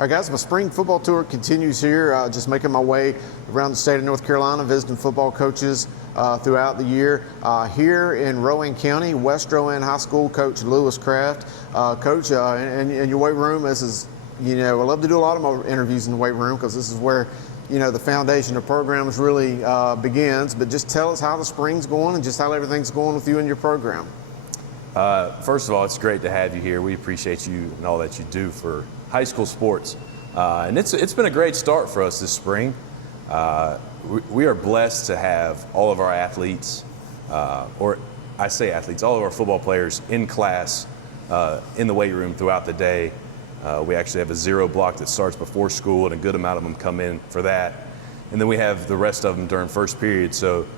All right, guys, my spring football tour continues here. Just making my way around the state of North Carolina, visiting football coaches throughout the year. Here in Rowan County, West Rowan High School, Coach Lewis Kraft. Coach, in your weight room, this is, I love to do a lot of my interviews in the weight room because this is where, the foundation of programs really begins. But just tell us how the spring's going and just how everything's going with you and your program. First of all, it's great to have you here. We appreciate you and all that you do for high school sports. And it's been a great start for us this spring. We are blessed to have all of our athletes, or I say athletes, all of our football players in class in the weight room throughout the day. We actually have a zero block that starts before school, and a good amount of them come in for that. And then we have the rest of them during first period. So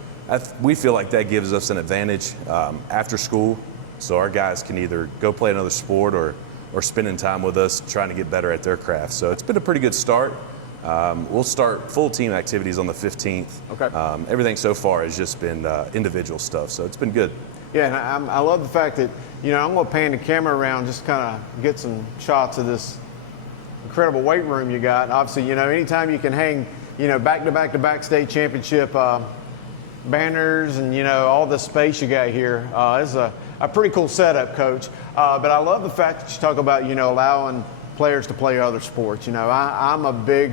we feel like that gives us an advantage after school. So our guys can either go play another sport or spending time with us trying to get better at their craft. So it's been a pretty good start. We'll start full team activities on the 15th. Okay. Everything so far has just been individual stuff, so it's been good. Yeah, and I love the fact that, I'm going to pan the camera around, just kind of get some shots of this incredible weight room you got. Obviously, anytime you can hang, back-to-back state championship banners and, all the space you got here, is a pretty cool setup, Coach. But I love the fact that you talk about, allowing players to play other sports. I'm a big,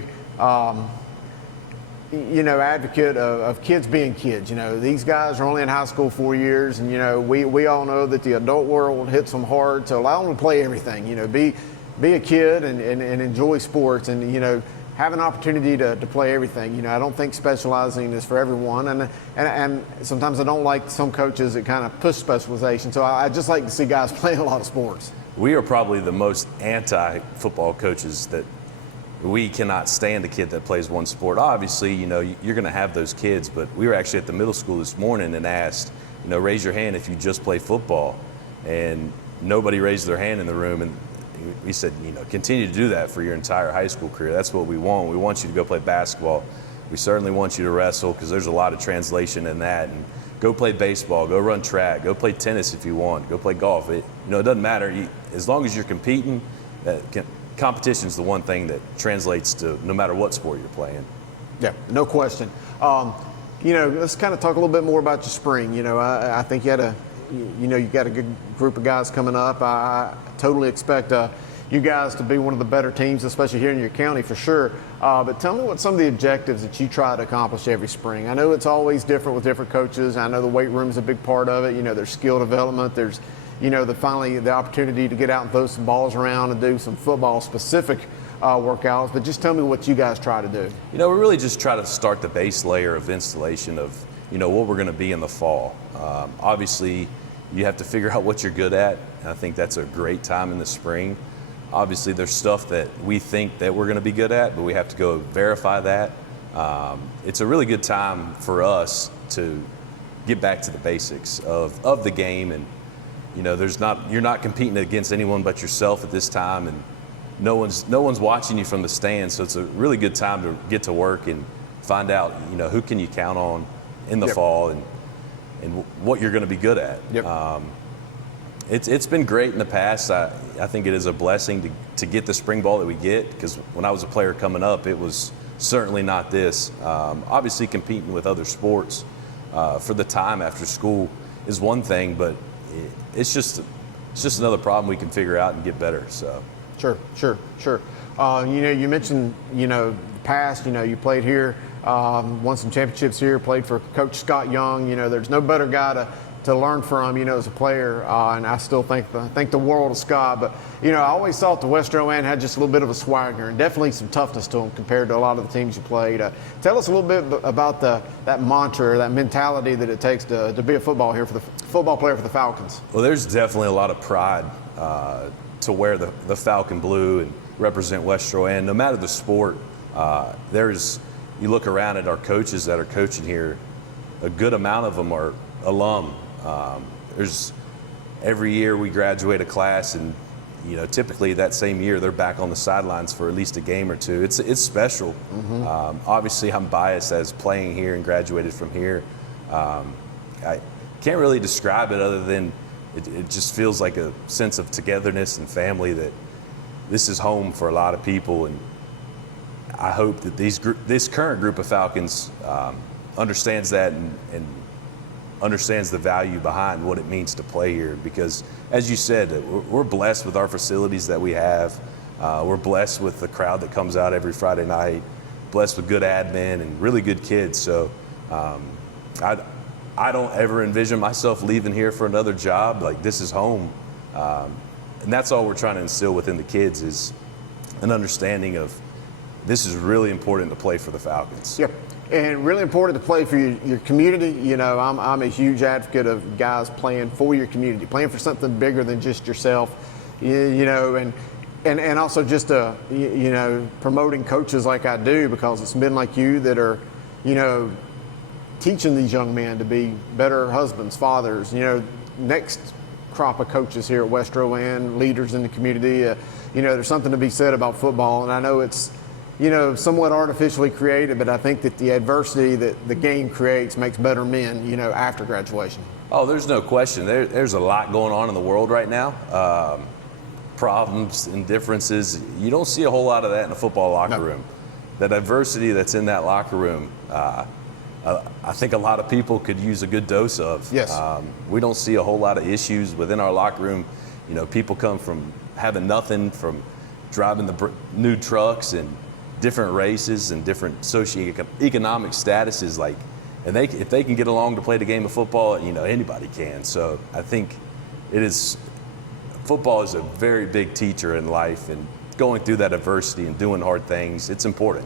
advocate of kids being kids. These guys are only in high school 4 years, and, we all know that the adult world hits them hard. So allow them to play everything, be a kid and enjoy sports and, have an opportunity to play everything. I don't think specializing is for everyone, and sometimes I don't like some coaches that kind of push specialization. So I just like to see guys playing a lot of sports. We are probably the most anti-football coaches that we cannot stand a kid that plays one sport. Obviously, you're going to have those kids, but we were actually at the middle school this morning and asked, raise your hand if you just play football, and nobody raised their hand in the room. And we said, continue to do that for your entire high school career. That's what we want. We want you to go play basketball. We certainly want you to wrestle because there's a lot of translation in that. And go play baseball, go run track, go play tennis if you want, go play golf. It doesn't matter. As long as you're competing, competition is the one thing that translates to no matter what sport you're playing. Yeah, no question. Let's kind of talk a little bit more about your spring. I think you had you got a good group of guys coming up. I totally expect you guys to be one of the better teams, especially here in your county for sure. But tell me what some of the objectives that you try to accomplish every spring. I know it's always different with different coaches. I know the weight room is a big part of it. There's skill development. There's, finally the opportunity to get out and throw some balls around and do some football specific workouts. But just tell me what you guys try to do. We really just try to start the base layer of installation of, what we're going to be in the fall. Obviously, you have to figure out what you're good at. And I think that's a great time in the spring. Obviously, there's stuff that we think that we're going to be good at, but we have to go verify that. It's a really good time for us to get back to the basics of the game. And, you're not competing against anyone but yourself at this time. And no one's watching you from the stands. So it's a really good time to get to work and find out, who can you count on in the fall and what you're going to be good at. Yep. It's been great in the past. I think it is a blessing to get the spring ball that we get, because when I was a player coming up, it was certainly not this. Obviously, competing with other sports for the time after school is one thing, but it's just another problem we can figure out and get better. So. Sure. You mentioned, the past, you played here, won some championships here, played for Coach Scott Young. There's no better guy to learn from, as a player, and I still think the world of Scott. But, I always thought the West Rowan had just a little bit of a swagger and definitely some toughness to them compared to a lot of the teams you played. Tell us a little bit about that mantra, that mentality that it takes to be a football player for the Falcons. Well, there's definitely a lot of pride to wear the Falcon blue and represent West Rowan, no matter the sport. You look around at our coaches that are coaching here, a good amount of them are alum. There's every year we graduate a class, and typically that same year they're back on the sidelines for at least a game or two. It's special. Mm-hmm. Obviously, I'm biased as playing here and graduated from here. I can't really describe it other than it just feels like a sense of togetherness and family that this is home for a lot of people, and I hope that this current group of Falcons understands that and understands the value behind what it means to play here. Because, as you said, we're blessed with our facilities that we have. We're blessed with the crowd that comes out every Friday night, blessed with good admin and really good kids. So I don't ever envision myself leaving here for another job. Like, this is home. And that's all we're trying to instill within the kids, is an understanding of this is really important to play for the Falcons. Yep. And really important to play for your community. You know, I'm a huge advocate of guys playing for your community, playing for something bigger than just yourself. You know, and also just you know, promoting coaches like I do, because it's men like you that are, you know, teaching these young men to be better husbands, fathers. You know, next crop of coaches here at West Rowan, leaders in the community. You know, there's something to be said about football, and I know it's, you know, somewhat artificially created, but I think that the adversity that the game creates makes better men, you know, after graduation. Oh, there's no question. There's a lot going on in the world right now. Problems and differences. You don't see a whole lot of that in a football locker room. That adversity that's in that locker room, I think a lot of people could use a good dose of. Yes. We don't see a whole lot of issues within our locker room. You know, people come from having nothing, from driving the new trucks and different races and different socioeconomic statuses, like, and if they can get along to play the game of football, you know, anybody can. So I think football is a very big teacher in life, and going through that adversity and doing hard things, it's important.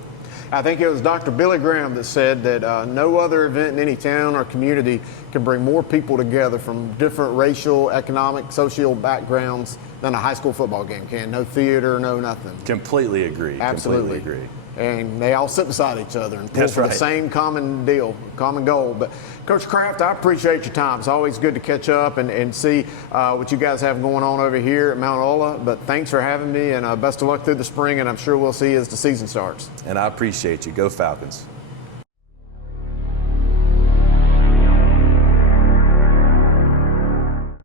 I think it was Dr. Billy Graham that said that no other event in any town or community can bring more people together from different racial, economic, social backgrounds than a high school football game can. No theater, no nothing. Completely agree. Absolutely. Completely agree. And they all sit beside each other and pull That's for right. the same common deal, common goal. But Coach Kraft, I appreciate your time. It's always good to catch up and see what you guys have going on over here at Mount Ola. But thanks for having me, and best of luck through the spring, and I'm sure we'll see you as the season starts. And I appreciate you. Go Falcons.